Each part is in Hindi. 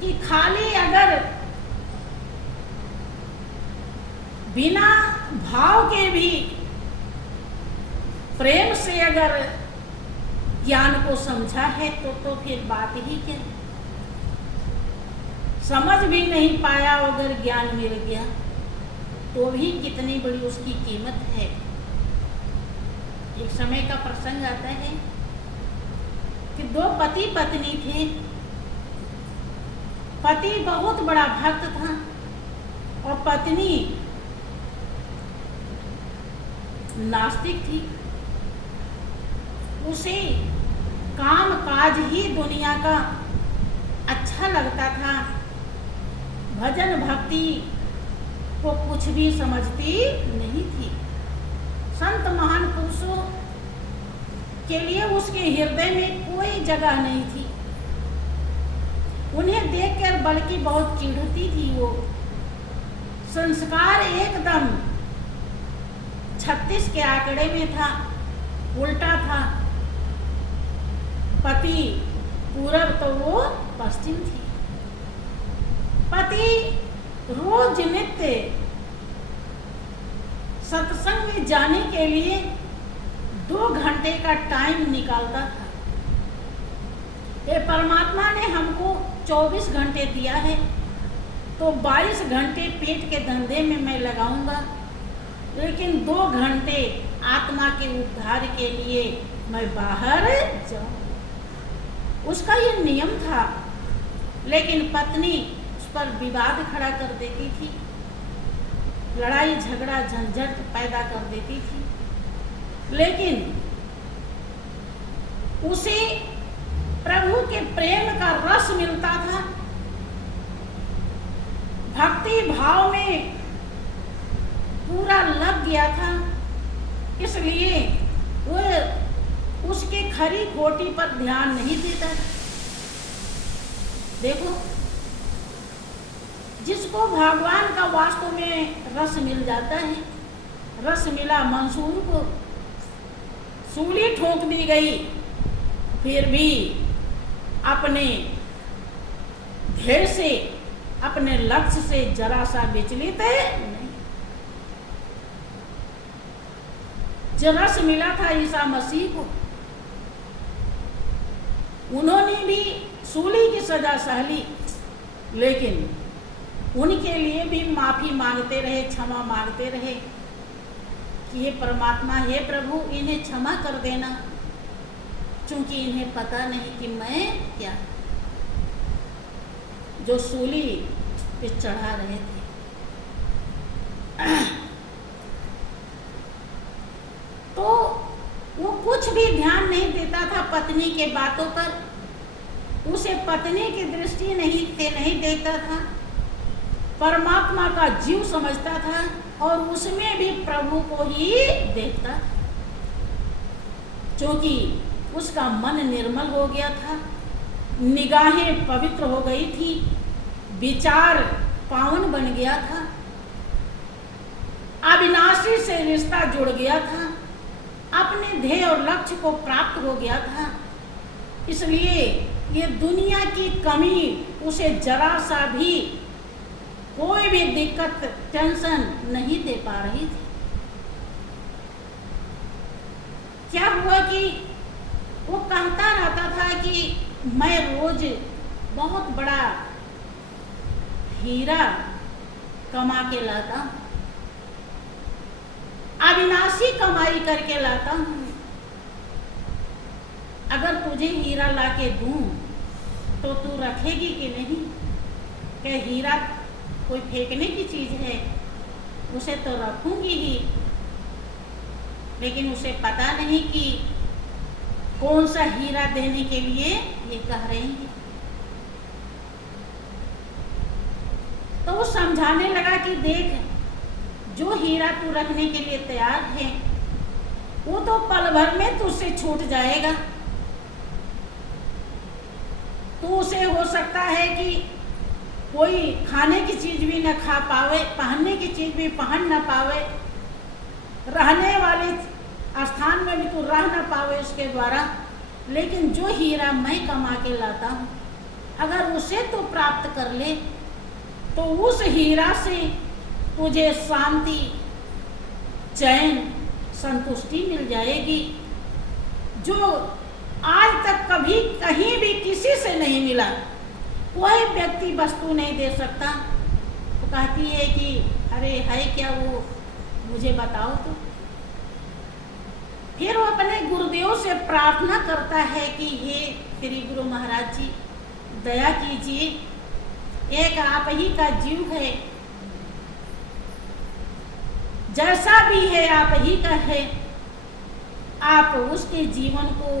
कि खाली अगर बिना भाव के भी प्रेम से अगर ज्ञान को समझा है तो फिर बात ही क्या है। समझ भी नहीं पाया अगर ज्ञान मिल गया तो भी कितनी बड़ी उसकी कीमत है। एक समय का प्रसंग आता है कि दो पति पत्नी थे। पति बहुत बड़ा भक्त था और पत्नी नास्तिक थी। उसे काम काज ही दुनिया का अच्छा लगता था, भजन भक्ति को कुछ भी समझती नहीं थी। संत महान पुरुषों के लिए उसके हृदय में कोई जगह नहीं थी। उन्हें देखकर बल्कि बहुत चिढ़ती थी। वो संस्कार एकदम 36 के आंकड़े में था, उल्टा था। पति पूरब तो वो पश्चिम थी। पति रोज नित्य सत्संग में जाने के लिए 2 घंटे का टाइम निकालता था। ये परमात्मा ने हमको 24 घंटे दिया है तो 22 घंटे पेट के धंधे में मैं लगाऊंगा, लेकिन 2 घंटे आत्मा के उद्धार के लिए मैं बाहर जाऊं। उसका ये नियम था। लेकिन पत्नी उस पर विवाद खड़ा कर देती थी, लड़ाई झगड़ा झंझट पैदा कर देती थी। लेकिन उसे प्रभु के प्रेम का रस मिलता था। भक्ति भाव में पूरा लग गया था, इसलिए वो उसके खरी खोटी पर ध्यान नहीं देता। देखो, जिसको भगवान का वास्तव में रस मिल जाता है, रस मिला मंसूर को, सूली ठोक दी गई, फिर भी अपने ध्येय से, अपने लक्ष्य से जरा सा विचलित नहीं। जो रस मिला था ईसा मसीह को, उन्होंने भी सूली की सजा सह ली, लेकिन उनके लिए भी माफी मांगते रहे, क्षमा मांगते रहे कि ये परमात्मा, हे प्रभु, इन्हें क्षमा कर देना, क्योंकि इन्हें पता नहीं कि मैं क्या। जो सूली पे चढ़ा रहे थे। तो वो कुछ भी ध्यान नहीं देता था पत्नी के बातों पर, उसे पत्नी की दृष्टि नहीं देता था, परमात्मा का जीव समझता था और उसमें भी प्रभु को ही देखता था। क्योंकि उसका मन निर्मल हो गया था, निगाहें पवित्र हो गई थी, विचार पावन बन गया था, अविनाशी से रिश्ता जुड़ गया था, अपने ध्येय और लक्ष्य को प्राप्त हो गया था। इसलिए ये दुनिया की कमी उसे जरा सा भी, कोई भी दिक्कत, टेंशन नहीं दे पा रही थी। क्या हुआ कि वो कहता रहता था कि मैं रोज बहुत बड़ा हीरा कमा के लाता हूँ, अविनाशी कमाई करके लाता हूँ। अगर तुझे हीरा लाके दूं तो तू रखेगी कि नहीं? क्या हीरा कोई फेंकने की चीज है? उसे तो रखूंगी ही, लेकिन उसे पता नहीं कि कौन सा हीरा देने के लिए ये कह रहे हैं। तो वो समझाने लगा कि देख, जो हीरा तू रखने के लिए तैयार है वो तो पल भर में तुझसे छूट जाएगा। तो उसे हो सकता है कि कोई खाने की चीज भी न खा पावे, पहनने की चीज भी पहन न पावे, रहने वाले स्थान में भी तू रह न पावे उसके द्वारा। लेकिन जो हीरा मैं कमा के लाता हूँ, अगर उसे तो प्राप्त कर ले तो उस हीरा से तुझे शांति, चैन, संतुष्टि मिल जाएगी, जो आज तक कभी कहीं भी किसी से नहीं मिला। कोई व्यक्ति वस्तु नहीं दे सकता। तो कहती है कि अरे है क्या वो, मुझे बताओ तो। फिर वो अपने गुरुदेव से प्रार्थना करता है कि हे श्री गुरु महाराज जी, दया कीजिए, एक आप ही का जीव है, जैसा भी है आप ही का है, आप उसके जीवन को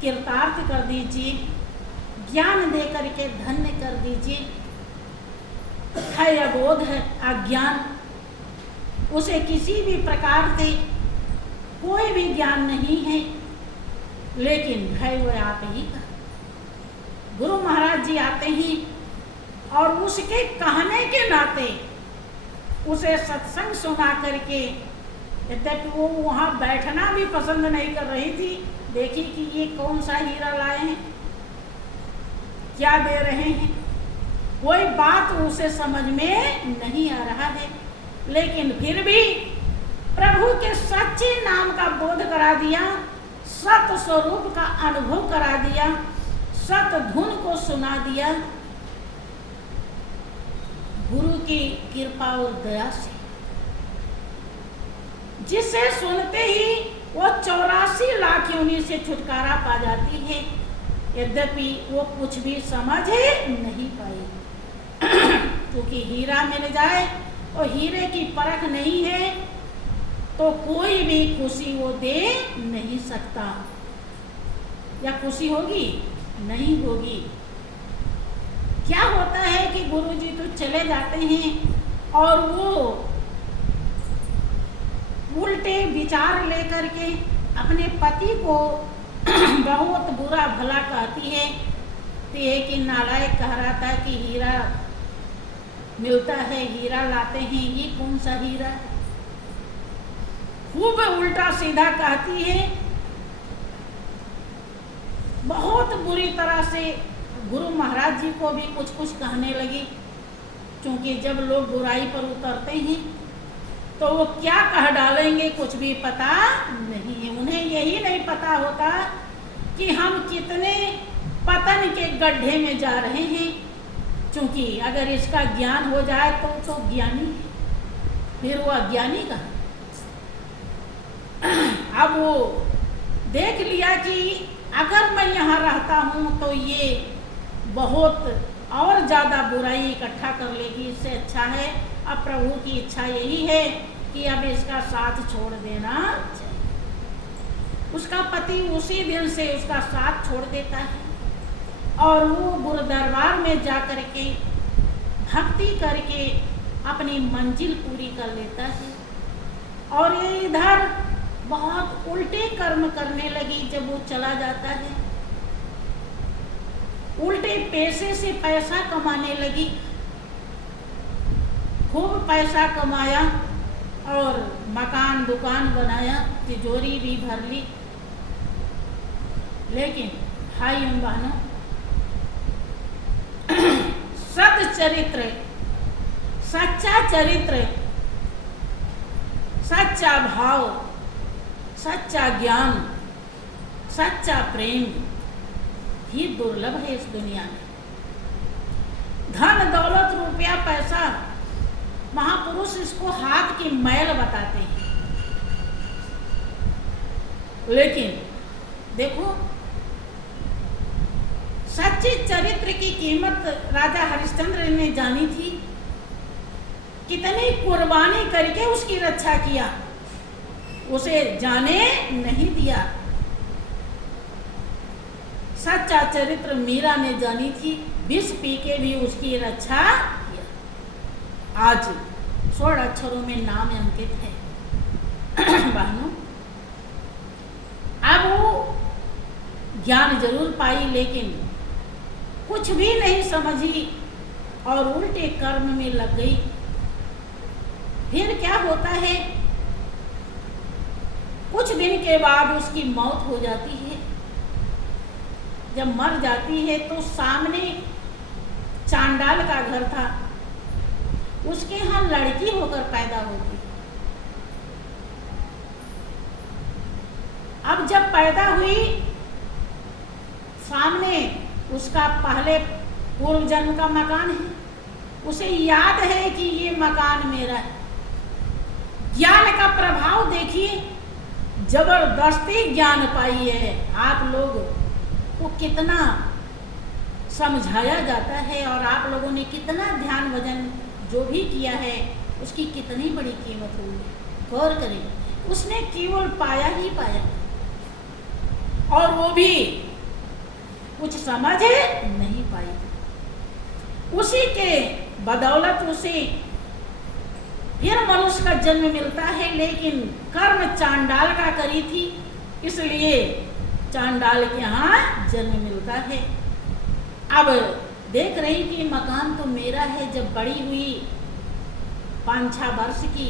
कृतार्थ कर दीजिए, ज्ञान दे करके धन्य कर दीजिए। है अबोध है, अज्ञान, उसे किसी भी प्रकार से कोई भी ज्ञान नहीं है, लेकिन है वो आप ही का। गुरु महाराज जी आते हैं और उसके कहने के नाते उसे सत्संग सुना करके, यद्यपि वो वहाँ बैठना भी पसंद नहीं कर रही थी, देखिए कि ये कौन सा हीरा लाए हैं, क्या दे रहे हैं, कोई बात उसे समझ में नहीं आ रहा है, लेकिन फिर भी प्रभु के सच्चे नाम का बोध करा दिया, सत स्वरूप का अनुभव करा दिया, सत धुन को सुना दिया गुरु की कृपा और दया से, जिसे सुनते ही वो 84 लाख योनि से छुटकारा पा जाती है। यद्यपि वो कुछ भी समझ नहीं पाई, क्योंकि हीरा मिल जाए और हीरे की परख नहीं है तो कोई भी खुशी वो दे नहीं सकता। या खुशी होगी? नहीं होगी। क्या होता है कि गुरुजी तो चले जाते हैं और वो उल्टे विचार लेकर के अपने पति को बहुत बुरा भला कहती है। तो एक ही नालायक कह रहा था कि हीरा मिलता है, हीरा लाते हैं, ये कौन सा हीरा है? खूब उल्टा सीधा कहती है, बहुत बुरी तरह से गुरु महाराज जी को भी कुछ कुछ कहने लगी, क्योंकि जब लोग बुराई पर उतरते हैं तो वो क्या कह डालेंगे कुछ भी पता नहीं है। उन्हें यही नहीं पता होता कि हम कितने पतन के गड्ढे में जा रहे हैं, क्योंकि अगर इसका ज्ञान हो जाए तो ज्ञानी है, फिर वो अज्ञानी कहाँ। अब वो देख लिया कि अगर मैं यहाँ रहता हूँ तो ये बहुत और ज़्यादा बुराई इकट्ठा कर लेगी, इससे अच्छा है अब प्रभु की इच्छा यही है कि अब इसका साथ छोड़ देना चाहिए। उसका पति उसी दिन से उसका साथ छोड़ देता है और वो गुरु दरबार में जा कर के भक्ति करके अपनी मंजिल पूरी कर लेता है। और ये इधर बहुत उल्टे कर्म करने लगी। जब वो चला जाता है उल्टे पैसे से पैसा कमाने लगी, खूब पैसा कमाया और मकान दुकान बनाया, तिजोरी भी भर ली। लेकिन भाई बहनों, सच्चरित्र, सच्चा चरित्र, सच्चा भाव, सच्चा ज्ञान, सच्चा प्रेम ही दुर्लभ है इस दुनिया में। धन दौलत रुपया पैसा महापुरुष इसको हाथ की मैल बताते हैं, लेकिन देखो सच्चे चरित्र की कीमत राजा हरिश्चंद्र ने जानी थी। कितनी कुर्बानी करके उसकी रक्षा किया, उसे जाने नहीं दिया। सच्चा चरित्र मीरा ने जानी थी, विष पी के भी उसकी रक्षा किया। आज 16 अक्षरों में नाम अंकित है। बहनों, अब वो ज्ञान जरूर पाई लेकिन कुछ भी नहीं समझी और उल्टे कर्म में लग गई। फिर क्या होता है, कुछ दिन के बाद उसकी मौत हो जाती है। जब मर जाती है तो सामने चांडाल का घर था, उसके यहाँ लड़की होकर पैदा होगी। अब जब पैदा हुई, सामने उसका पहले पूर्व जन्म का मकान है, उसे याद है कि ये मकान मेरा है। ज्ञान का प्रभाव देखिए, जबरदस्ती ज्ञान पाई है। आप लोग को कितना समझाया जाता है और आप लोगों ने कितना ध्यान भजन जो भी किया है उसकी कितनी बड़ी कीमत होगी। गौर करें, उसने केवल पाया ही पाया और वो भी कुछ समझ नहीं पाई। उसी के बदौलत उसे फिर मनुष्य का जन्म मिलता है, लेकिन कर्म चांडाल का करी थी, इसलिए चांडाल के यहाँ जन्म मिलता है। अब देख रही कि मकान तो मेरा है। जब बड़ी हुई 5-6 वर्ष की,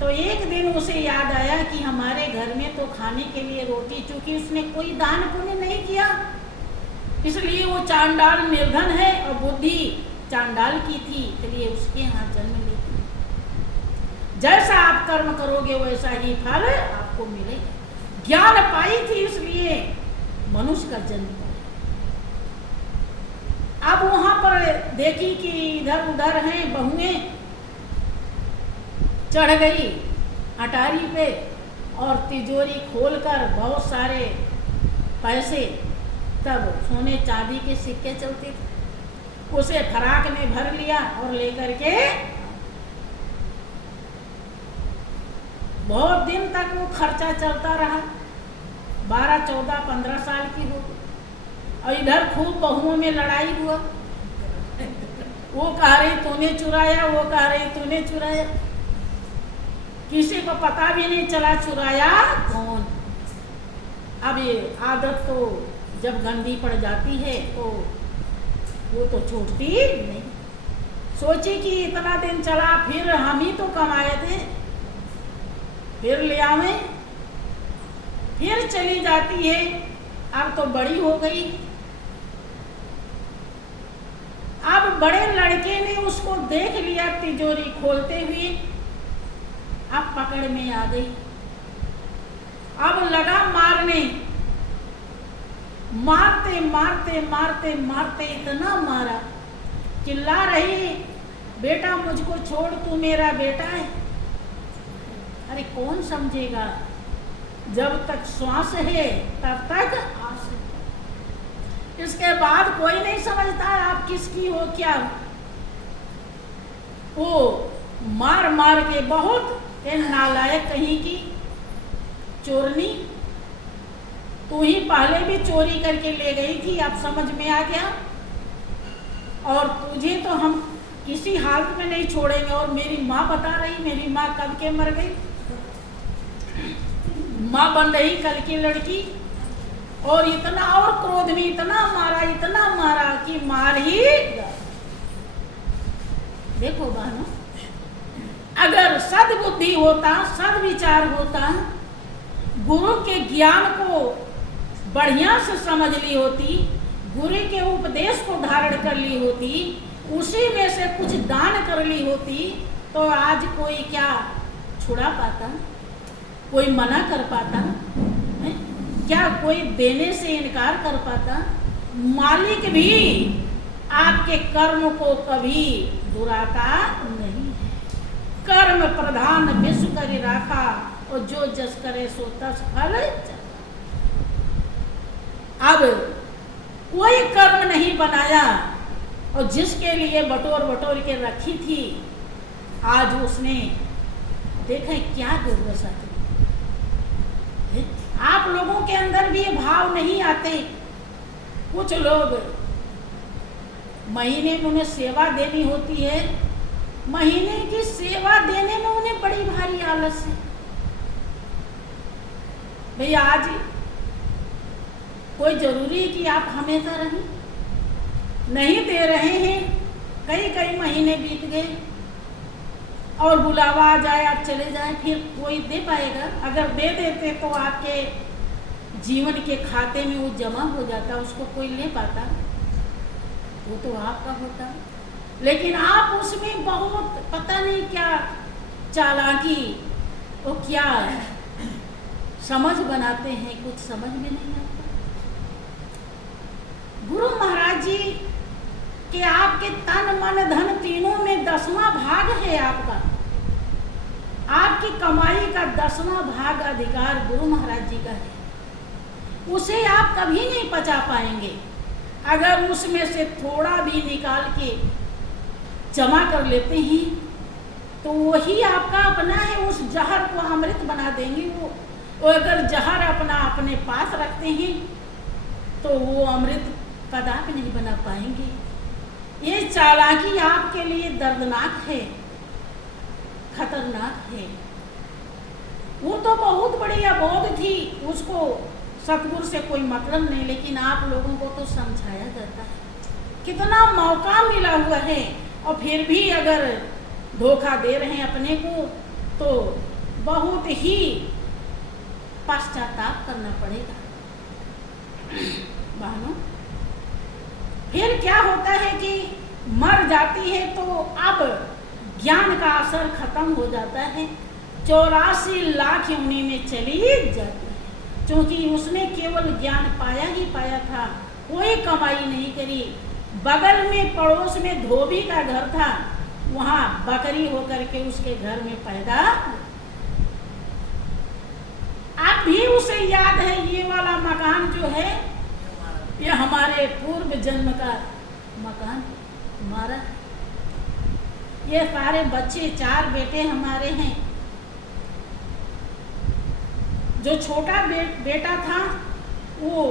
तो एक दिन उसे याद आया कि हमारे घर में तो खाने के लिए रोटी, चूंकि उसने कोई दान पुण्य नहीं किया, इसलिए वो चांडाल निर्धन है और बुद्धि चांडाल की थी, इसलिए उसके यहाँ जन्म लेती। जैसा आप कर्म करोगे वैसा ही फल आपको मिलेगा। ज्ञान पाई थी इसलिए मनुष्य का जन्म पाया। अब वहां पर देखी कि इधर उधर हैं बहुएं, चढ़ गई अटारी पे और तिजोरी खोलकर बहुत सारे पैसे, तब सोने चांदी के सिक्के चलते थे, उसे फराक में भर लिया और लेकर के बहुत दिन तक वो खर्चा चलता रहा। 12, 14, 15 साल की हो गई और इधर खूब बहुओं में लड़ाई हुआ। वो कह रही तूने चुराया, वो कह रही तूने चुराया, किसी को पता भी नहीं चला चुराया कौन। अब ये आदत तो जब गंदी पड़ जाती है तो वो तो छूटती नहीं। सोची कि इतना दिन चला, फिर हम ही तो कमाए थे, फिर ले आवे, फिर चली जाती है। अब तो बड़ी हो गई। अब बड़े लड़के ने उसको देख लिया तिजोरी खोलते हुए, अब पकड़ में आ गई। अब लगा मारने, मारते मारते मारते मारते इतना मारा, चिल्ला रही बेटा मुझको छोड़, तू मेरा बेटा है। अरे कौन समझेगा, जब तक श्वास है तब तक आस है, इसके बाद कोई नहीं समझता आप किसकी हो क्या। वो मार मार के बहुत नालायक कहीं की चोरनी, तू ही पहले भी चोरी करके ले गई थी, अब समझ में आ गया, और तुझे तो हम किसी हालत में नहीं छोड़ेंगे। और मेरी माँ बता रही, मेरी माँ कब के मर गई, माँ बन रही कल की लड़की, और इतना और क्रोध में इतना मारा कि मार ही। देखो बहनों, अगर सद्बुद्धि होता, सद्विचार होता, गुरु के ज्ञान को बढ़िया से समझ ली होती, गुरु के उपदेश को धारण कर ली होती, उसी में से कुछ दान कर ली होती, तो आज कोई क्या छुड़ा पाता, कोई मना कर पाता है? क्या कोई देने से इनकार कर पाता? मालिक भी आपके कर्म को कभी दुराता नहीं है। कर्म प्रधान विश्व करे राखा, और जो जस करे सो तस फल। अब कोई कर्म नहीं बनाया, और जिसके लिए बटोर बटोर के रखी थी, आज उसने देखें क्या दुर्दशा की। आप लोगों के अंदर भी ये भाव नहीं आते। कुछ लोग महीने में उन्हें सेवा देनी होती है, महीने की सेवा देने में उन्हें बड़ी भारी आलस है। भैया आज कोई जरूरी है कि आप हमेशा रहें, नहीं दे रहे हैं, कई महीने बीत गए और बुलावा आ जाए, आप चले जाए, फिर कोई दे पाएगा? अगर दे देते तो आपके जीवन के खाते में वो जमा हो जाता, उसको कोई ले पाता? वो तो आपका होता है, लेकिन आप उसमें बहुत पता नहीं क्या चालाकी वो क्या समझ बनाते हैं, कुछ समझ में नहीं आता। गुरु महाराज जी के आपके तन मन धन तीनों में 10वां भाग है आपका, आपकी कमाई का 10वां भाग अधिकार गुरु महाराज जी का है। उसे आप कभी नहीं पचा पाएंगे। अगर उसमें से थोड़ा भी निकाल के जमा कर लेते हैं तो वही आपका अपना है, उस जहर को अमृत बना देंगे वो अगर जहर अपना अपने पास रखते हैं तो वो अमृत कदापि नहीं बना पाएंगे। ये चालाकी आपके लिए दर्दनाक है, खतरनाक है। वो तो बहुत बड़ी अबोध थी, उसको सतगुरु से कोई मतलब नहीं, लेकिन आप लोगों को तो समझाया जाता है। कितना मौका मिला हुआ है और फिर भी अगर धोखा दे रहे हैं अपने को तो बहुत ही पश्चाताप करना पड़ेगा। बहनों, फिर क्या होता है कि मर जाती है तो अब ज्ञान का असर खत्म हो जाता है, 84 लाख योनि में चली जाती है, क्योंकि उसने केवल ज्ञान पाया ही पाया था, कोई कमाई नहीं करी। बगल में पड़ोस में धोबी का घर था, वहां बकरी होकर के उसके घर में पैदा। अब भी उसे याद है ये वाला मकान जो है ये हमारे पूर्व जन्म का मकान हमारा। ये सारे बच्चे 4 बेटे हमारे हैं। जो छोटा बेटा था वो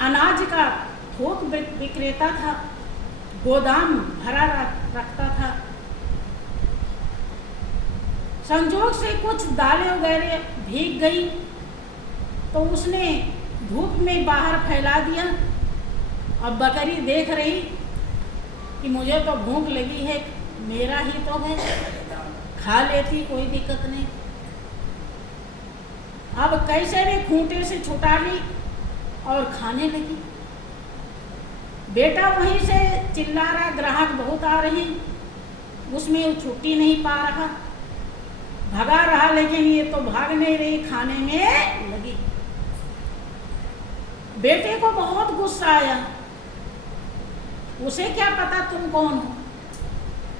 अनाज का थोक विक्रेता था, गोदाम भरा रखता था। संजोग से कुछ दालें वगैरह भीग गई तो उसने धूप में बाहर फैला दिया। अब बकरी देख रही कि मुझे तो भूख लगी है, मेरा ही तो है, खा लेती, कोई दिक्कत नहीं। अब कैसे भी खूंटे से छुटा ली और खाने लगी। बेटा वहीं से चिल्ला रहा, ग्राहक बहुत आ रहे हैं, उसमें छुट्टी नहीं पा रहा, भगा रहा, लेकिन ये तो भाग नहीं रही, खाने में लगी। बेटे को बहुत गुस्सा आया। उसे क्या पता तुम कौन हो,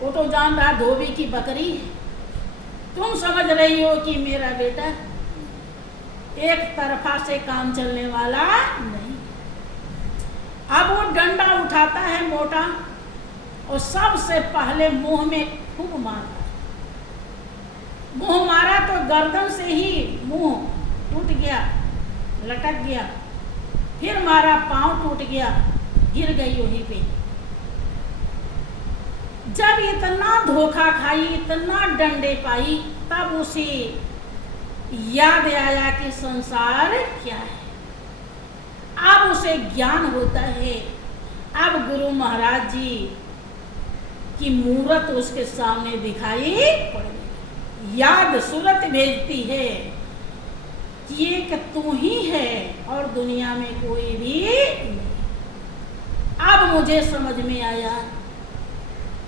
वो तो जान रहा धोबी की बकरी है। तुम समझ रही हो कि मेरा बेटा एक तरफा से काम चलने वाला नहीं। अब वो डंडा उठाता है मोटा और सबसे पहले मुंह में खूब मारा। मुंह मारा तो गर्दन से ही मुंह टूट गया, लटक गया। फिर मारा, पांव टूट गया, गिर गई वहीं पे। जब इतना धोखा खाई, इतना डंडे पाई, तब उसे याद आया कि संसार क्या है। अब उसे ज्ञान होता है। अब गुरु महाराज जी की मूरत उसके सामने दिखाई पड़ने, याद सूरत भेजती है कि एक तू ही है और दुनिया में कोई भी नहीं। अब मुझे समझ में आया,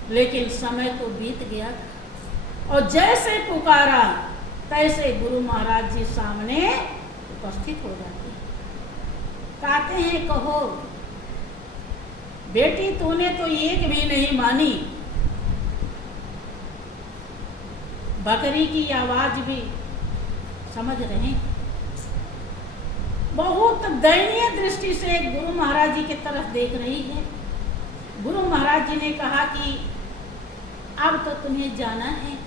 लेकिन समय तो बीत गया था। और जैसे पुकारा तैसे गुरु महाराज जी सामने उपस्थित हो जाते हैं। कहते हैं, कहो बेटी, तूने तो एक भी नहीं मानी। बकरी की आवाज भी समझ रहे हैं। बहुत दयनीय दृष्टि से गुरु महाराज जी की तरफ देख रही है। गुरु महाराज जी ने कहा कि अब तो तुम्हें जाना है,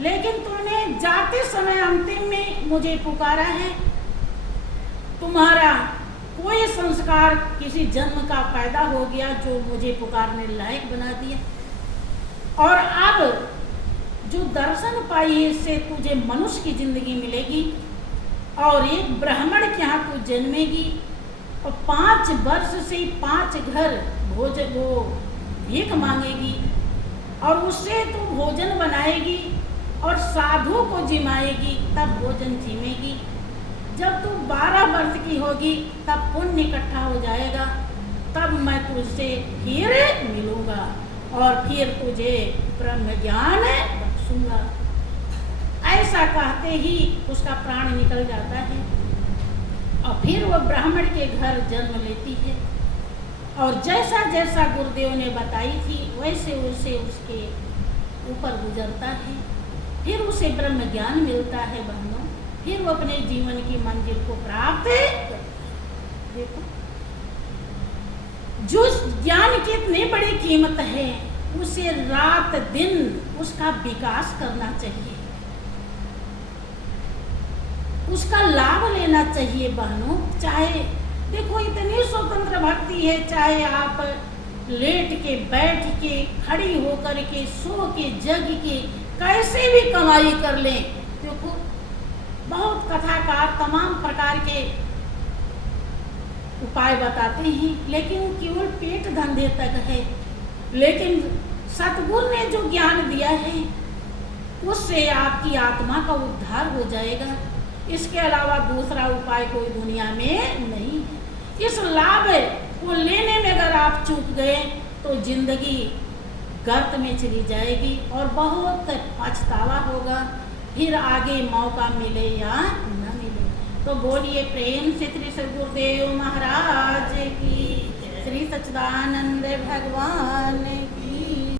लेकिन तुमने जाते समय अंतिम में मुझे पुकारा है। तुम्हारा कोई संस्कार किसी जन्म का पैदा हो गया जो मुझे पुकारने लायक बना दिया, और अब जो दर्शन पाई है इससे तुझे मनुष्य की जिंदगी मिलेगी और एक ब्राह्मण के यहाँ तू जन्मेगी और 5 वर्ष से 5 घर भोजन वो भीख मांगेगी और उससे तू भोजन बनाएगी और साधु को जिमाएगी, तब भोजन जिमेगी। जब तू 12 वर्ष की होगी तब पुण्य इकट्ठा हो जाएगा, तब मैं तुझसे फिर मिलूंगा और फिर तुझे ब्रह्म ज्ञान बख्शूंगा। ऐसा कहते ही उसका प्राण निकल जाता है और फिर वह ब्राह्मण के घर जन्म लेती है और जैसा जैसा गुरुदेव ने बताई थी वैसे वैसे उसके ऊपर गुजरता है। फिर उसे ब्रह्म ज्ञान मिलता है बहनों, फिर वो अपने जीवन की मंजिल को प्राप्त करता है। देखो जो ज्ञान की इतनी बड़ी कीमत है उसे रात दिन उसका विकास करना चाहिए, उसका लाभ लेना चाहिए बहनों। चाहे देखो इतनी स्वतंत्र भक्ति है, चाहे आप लेट के, बैठ के, खड़ी होकर के, सो के, जग के, कैसे भी कमाई कर लें। देखो बहुत कथाकार तमाम प्रकार के उपाय बताते हैं, लेकिन वो केवल पेट धंधे तक है। लेकिन सतगुरु ने जो ज्ञान दिया है उससे आपकी आत्मा का उद्धार हो जाएगा। इसके अलावा दूसरा उपाय कोई दुनिया में नहीं है। इस लाभ को लेने में अगर आप चूक गए तो जिंदगी गर्त में चली जाएगी और बहुत पछतावा होगा, फिर आगे मौका मिले या न मिले। तो बोलिए प्रेम से श्री सद्गुरुदेव महाराज की, श्री सच्चिदानंद भगवान